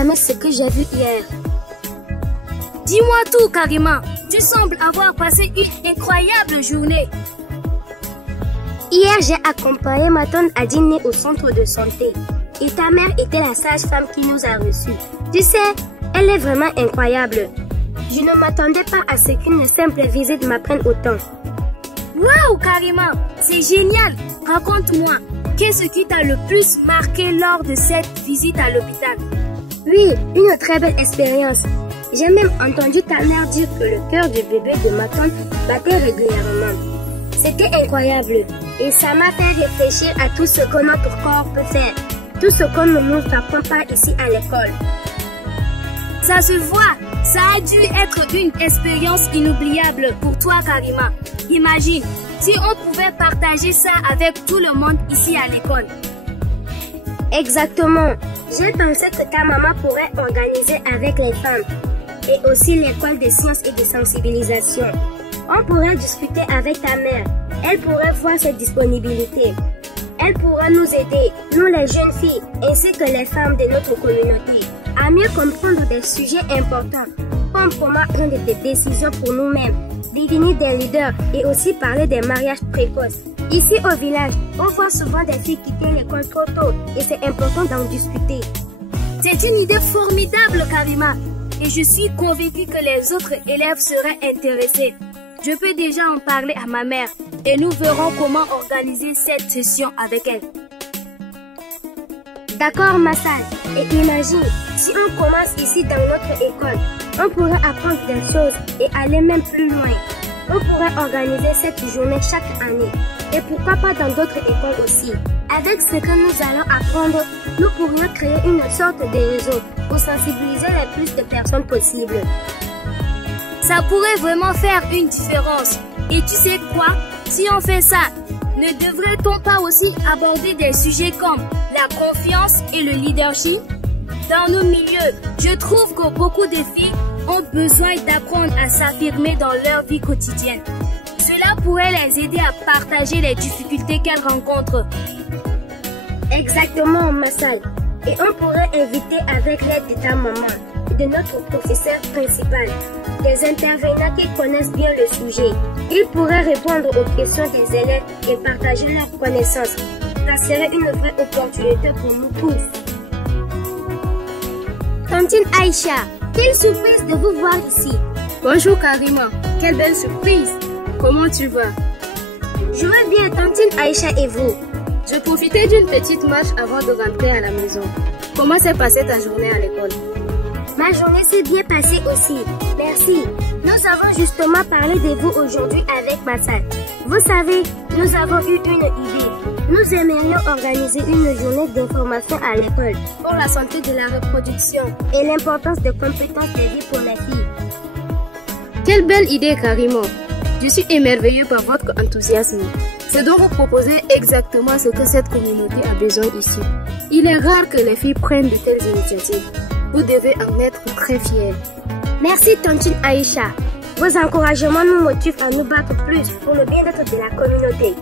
jamais ce que j'ai vu hier. Dis-moi tout, Karima. Tu sembles avoir passé une incroyable journée. Hier, j'ai accompagné ma tante à dîner au centre de santé. Et ta mère était la sage-femme qui nous a reçus. Tu sais, elle est vraiment incroyable. Je ne m'attendais pas à ce qu'une simple visite m'apprenne autant. Waouh, Karima, c'est génial. Raconte-moi, qu'est-ce qui t'a le plus marqué lors de cette visite à l'hôpital? Oui, une très belle expérience. J'ai même entendu ta mère dire que le cœur du bébé de ma tante battait régulièrement. C'était incroyable et ça m'a fait réfléchir à tout ce que notre corps peut faire, tout ce qu'on ne nous apprend pas ici à l'école. Ça se voit, ça a dû être une expérience inoubliable pour toi, Karima. Imagine, si on pouvait partager ça avec tout le monde ici à l'école. Exactement. J'ai pensé que ta maman pourrait organiser avec les femmes et aussi l'école de sciences et de sensibilisation. On pourrait discuter avec ta mère. Elle pourrait voir ses disponibilités. Elle pourra nous aider, nous les jeunes filles, ainsi que les femmes de notre communauté, à mieux comprendre des sujets importants, comme comment prendre des décisions pour nous-mêmes, devenir des leaders et aussi parler des mariages précoces. Ici au village, on voit souvent des filles quitter l'école trop tôt et c'est important d'en discuter. C'est une idée formidable, Karima, et je suis convaincue que les autres élèves seraient intéressés. Je peux déjà en parler à ma mère et nous verrons comment organiser cette session avec elle. D'accord, Massal. Et imagine, si on commence ici dans notre école, on pourrait apprendre des choses et aller même plus loin. On pourrait organiser cette journée chaque année. Et pourquoi pas dans d'autres écoles aussi. Avec ce que nous allons apprendre, nous pourrions créer une sorte de réseau pour sensibiliser le plus de personnes possible. Ça pourrait vraiment faire une différence. Et tu sais quoi? Si on fait ça, ne devrait-on pas aussi aborder des sujets comme la confiance et le leadership? Dans nos milieux, je trouve que beaucoup de filles ont besoin d'apprendre à s'affirmer dans leur vie quotidienne. Cela pourrait les aider à partager les difficultés qu'elles rencontrent. Exactement, Massal. Et on pourrait inviter avec l'aide de ta maman et de notre professeur principal des intervenants qui connaissent bien le sujet. Ils pourraient répondre aux questions des élèves et partager leurs connaissances. Ça serait une vraie opportunité pour nous tous. Tantine Aïcha, quelle surprise de vous voir ici. Bonjour Karima, quelle belle surprise. Comment tu vas? Je vais bien, Tantine Aïcha, et vous? Je profitais d'une petite marche avant de rentrer à la maison. Comment s'est passée ta journée à l'école? Ma journée s'est bien passée aussi. Merci. Nous avons justement parlé de vous aujourd'hui avec Massal. Vous savez, nous avons eu une idée. Nous aimerions organiser une journée d'information à l'école pour la santé de la reproduction et l'importance des compétences de vie pour les filles. Quelle belle idée, Karima. Je suis émerveillée par votre enthousiasme. C'est donc vous proposez exactement ce que cette communauté a besoin ici. Il est rare que les filles prennent de telles initiatives. Vous devez en être très fiers. Merci, Tantine Aïcha. Vos encouragements nous motivent à nous battre plus pour le bien-être de la communauté.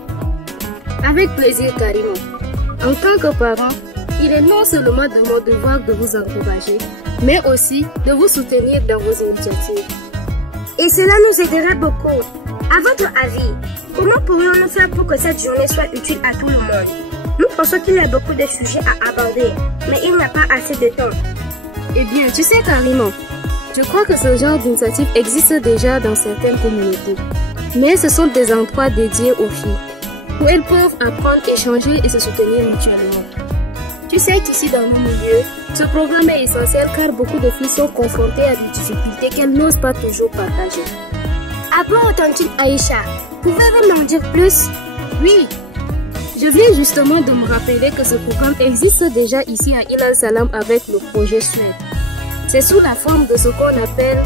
Avec plaisir, Karima. En tant que parent, il est non seulement de mon devoir de vous encourager, mais aussi de vous soutenir dans vos initiatives. Et cela nous aiderait beaucoup. À votre avis, comment pourrions-nous faire pour que cette journée soit utile à tout le monde? Nous pensons qu'il y a beaucoup de sujets à aborder, mais il n'y a pas assez de temps. Eh bien, tu sais, Karima, je crois que ce genre d'initiative existe déjà dans certaines communautés. Mais ce sont des endroits dédiés aux filles, où elles peuvent apprendre, échanger et se soutenir mutuellement. Tu sais qu'ici dans nos milieux, ce programme est essentiel car beaucoup de filles sont confrontées à des difficultés qu'elles n'osent pas toujours partager. Ah bon, Tantine Aïcha, pouvez-vous m'en dire plus? Oui, je viens justement de me rappeler que ce programme existe déjà ici à Il Al-Salam avec le projet SUED. C'est sous la forme de ce qu'on appelle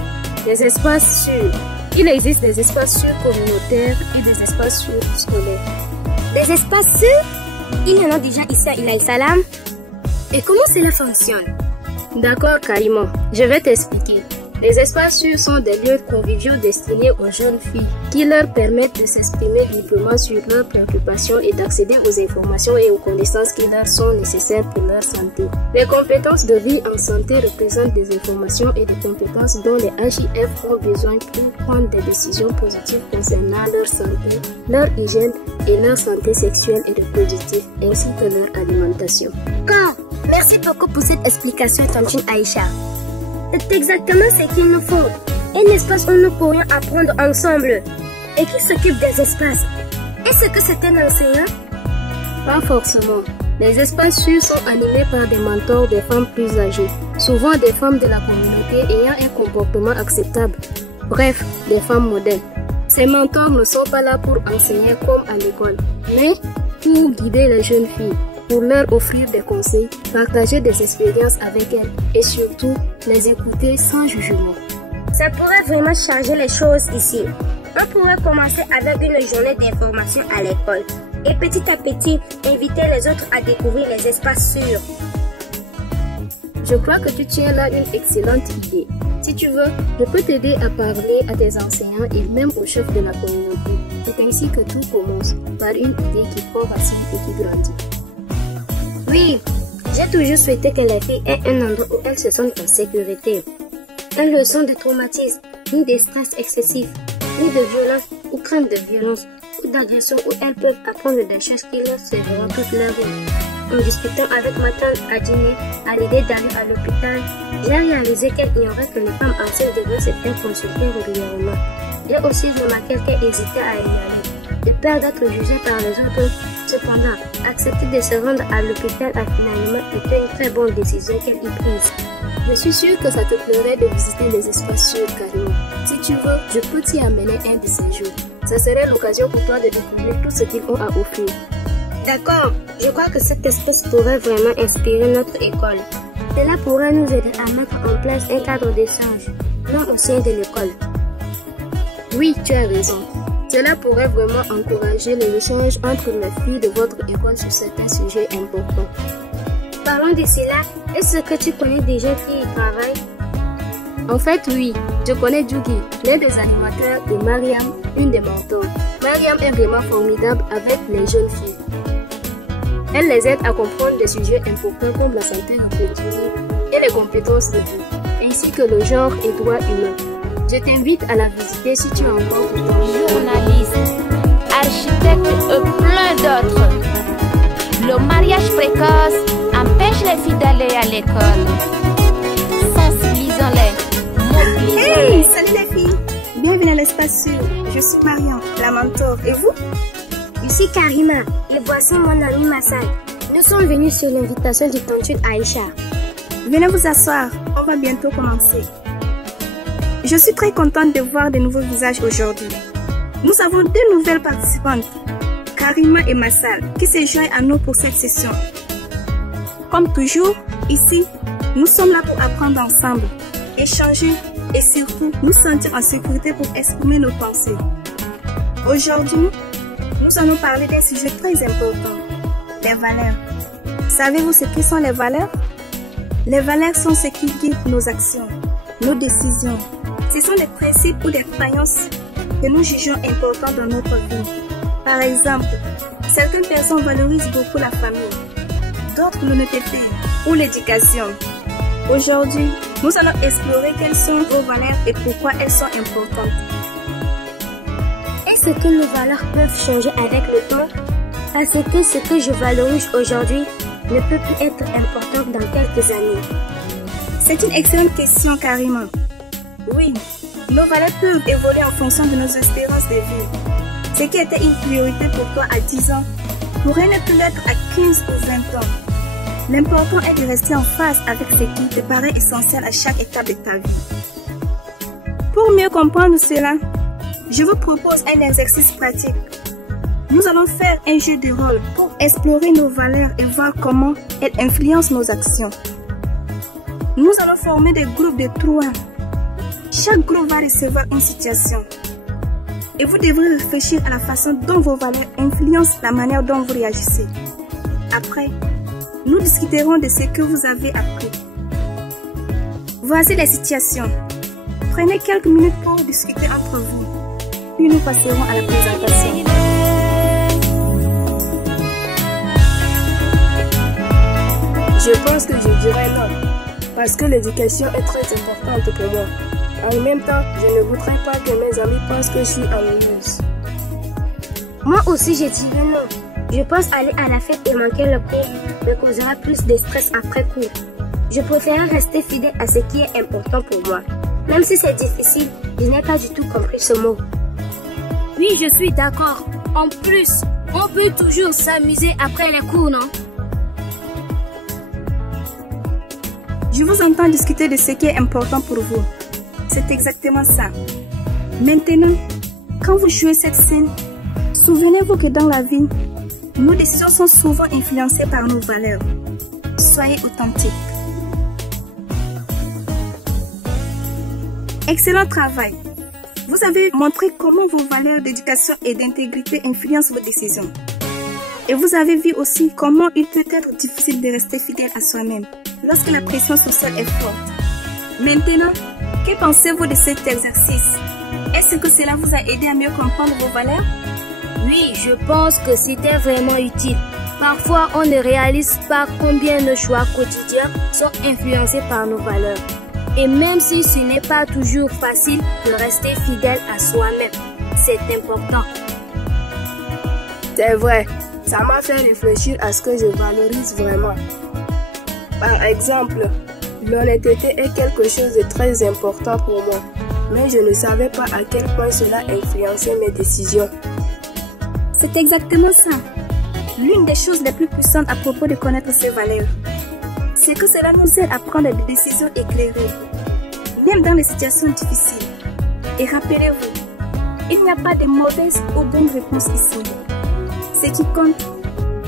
des espaces sûrs. Il existe des espaces sûrs communautaires et des espaces sûrs scolaires. Des espaces sûrs? Il y en a déjà ici à Il Al-Salam. Et comment cela fonctionne? D'accord, Karima, je vais t'expliquer. Les espaces sûrs sont des lieux conviviaux destinés aux jeunes filles qui leur permettent de s'exprimer librement sur leurs préoccupations et d'accéder aux informations et aux connaissances qui leur sont nécessaires pour leur santé. Les compétences de vie en santé représentent des informations et des compétences dont les AJF ont besoin pour prendre des décisions positives concernant leur santé, leur hygiène et leur santé sexuelle et reproductive, ainsi que leur alimentation. Merci beaucoup pour cette explication, Tantine Aïcha. C'est exactement ce qu'il nous faut. Un espace où nous pourrions apprendre ensemble. Et qui s'occupe des espaces? Est-ce que c'est un enseignant? Pas forcément. Les espaces sûrs sont animés par des mentors des femmes plus âgées, souvent des femmes de la communauté ayant un comportement acceptable. Bref, des femmes modèles. Ces mentors ne sont pas là pour enseigner comme à l'école, mais pour guider les jeunes filles, pour leur offrir des conseils, partager des expériences avec elles et surtout les écouter sans jugement. Ça pourrait vraiment changer les choses ici. On pourrait commencer avec une journée d'information à l'école et petit à petit inviter les autres à découvrir les espaces sûrs. Je crois que tu tiens là une excellente idée. Si tu veux, je peux t'aider à parler à tes enseignants et même au chef de la communauté. C'est ainsi que tout commence, par une idée qui prend racine et qui grandit. Oui, j'ai toujours souhaité que les filles aient un endroit où elles se sentent en sécurité. Une leçon de traumatisme, ni de stress excessif, ni de violence ou crainte de violence ou d'agression où elles peuvent apprendre des choses qui leur serviront toute leur vie. En discutant avec ma tante à dîner, à l'idée d'aller à l'hôpital, j'ai réalisé qu'elle ignorait que les femmes enceintes devaient se faire consulter régulièrement. J'ai aussi remarqué qu'elle hésitait à y aller, de peur d'être jugée par les autres. Cependant, accepter de se rendre à l'hôpital a finalement été une très bonne décision qu'elle y prise. Je suis sûre que ça te plairait de visiter les espaces sûrs, Karima. Si tu veux, je peux t'y amener un de ces jours. Ça serait l'occasion pour toi de découvrir tout ce qu'ils ont à offrir. D'accord, je crois que cet espace pourrait vraiment inspirer notre école. Cela pourrait nous aider à mettre en place un cadre d'échange, même au sein de l'école. Oui, tu as raison. Cela pourrait vraiment encourager les échanges entre les filles de votre école sur certains sujets importants. Parlons de cela, est-ce que tu connais des jeunes qui y travaillent? En fait, oui, je connais Jugi, l'un des animateurs, et Mariam, une des mentors. Mariam est vraiment formidable avec les jeunes filles. Elle les aide à comprendre des sujets importants comme la santé reproductive et les compétences de vie, ainsi que le genre et droits humains. Je t'invite à la visiter si tu as encore le temps. Journaliste, architecte et plein d'autres. Le mariage précoce empêche les filles d'aller à l'école. Sensibilisons-les, mobilisons-les. Hey, salut les filles! Bienvenue à l'espace sûr. Je suis Mariam, la mentor. Et vous? Je suis Karima et voici mon ami Massal. Nous sommes venus sur l'invitation du Tantine Aïcha. Venez vous asseoir, on va bientôt commencer. Je suis très contente de voir de nouveaux visages aujourd'hui. Nous avons deux nouvelles participantes, Karima et Massal, qui se joignent à nous pour cette session. Comme toujours, ici, nous sommes là pour apprendre ensemble, échanger et surtout nous sentir en sécurité pour exprimer nos pensées. Aujourd'hui, nous allons parler d'un sujet très important, les valeurs. Savez-vous ce que sont les valeurs? Les valeurs sont ce qui guide nos actions, nos décisions. Ce sont des principes ou des croyances que nous jugeons importants dans notre vie. Par exemple, certaines personnes valorisent beaucoup la famille, d'autres l'honnêteté ou l'éducation. Aujourd'hui, nous allons explorer quelles sont vos valeurs et pourquoi elles sont importantes. Est-ce que nos valeurs peuvent changer avec le temps? Parce que ce que je valorise aujourd'hui ne peut plus être important dans quelques années. C'est une excellente question, Karima. Oui, nos valeurs peuvent évoluer en fonction de nos espérances de vie. Ce qui était une priorité pour toi à 10 ans pourrait ne plus l'être à 15 ou 20 ans. L'important est de rester en phase avec ce qui te paraît essentiel à chaque étape de ta vie. Pour mieux comprendre cela, je vous propose un exercice pratique. Nous allons faire un jeu de rôle pour explorer nos valeurs et voir comment elles influencent nos actions. Nous allons former des groupes de 3. Chaque groupe va recevoir une situation. Et vous devrez réfléchir à la façon dont vos valeurs influencent la manière dont vous réagissez. Après, nous discuterons de ce que vous avez appris. Voici les situations. Prenez quelques minutes pour discuter entre vous, puis nous passerons à la présentation. Je pense que je dirais non, parce que l'éducation est très importante pour moi. En même temps, je ne voudrais pas que mes amis pensent que je suis ennuyeuse. Moi aussi, je dirais non. Je pense aller à la fête et manquer le cours me causera plus de stress après cours. Je préfère rester fidèle à ce qui est important pour moi. Même si c'est difficile, je n'ai pas du tout compris ce mot. Oui, je suis d'accord. En plus, on peut toujours s'amuser après les cours, non? Je vous entends discuter de ce qui est important pour vous. C'est exactement ça. Maintenant, quand vous jouez cette scène, souvenez-vous que dans la vie, nos décisions sont souvent influencées par nos valeurs. Soyez authentiques. Excellent travail. Vous avez montré comment vos valeurs d'éducation et d'intégrité influencent vos décisions. Et vous avez vu aussi comment il peut être difficile de rester fidèle à soi-même lorsque la pression sociale est forte. Maintenant, que pensez-vous de cet exercice? Est-ce que cela vous a aidé à mieux comprendre vos valeurs? Oui, je pense que c'était vraiment utile. Parfois, on ne réalise pas combien nos choix quotidiens sont influencés par nos valeurs. Et même si ce n'est pas toujours facile de rester fidèle à soi-même, c'est important. C'est vrai, ça m'a fait réfléchir à ce que je valorise vraiment. Par exemple, l'honnêteté est quelque chose de très important pour moi, mais je ne savais pas à quel point cela influençait mes décisions. C'est exactement ça. L'une des choses les plus puissantes à propos de connaître ses valeurs, c'est que cela nous aide à prendre des décisions éclairées, même dans les situations difficiles. Et rappelez-vous, il n'y a pas de mauvaise ou bonne réponse ici. Ce qui compte,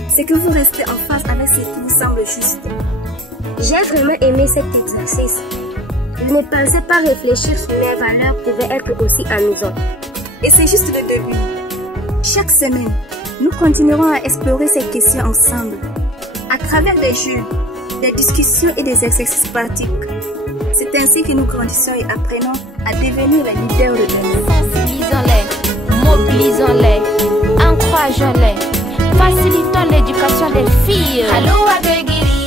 c'est que vous restez en phase avec ce qui vous semble juste. J'ai vraiment aimé cet exercice. Je ne pensais pas réfléchir sur mes valeurs pouvait être aussi amusant. Et c'est juste le début. Chaque semaine, nous continuerons à explorer ces questions ensemble, à travers des jeux, des discussions et des exercices pratiques. C'est ainsi que nous grandissons et apprenons à devenir les leaders de demain. Sensibilisons-les, mobilisons-les, encourageons-les, facilitons l'éducation des filles. Allô, Adeguiri.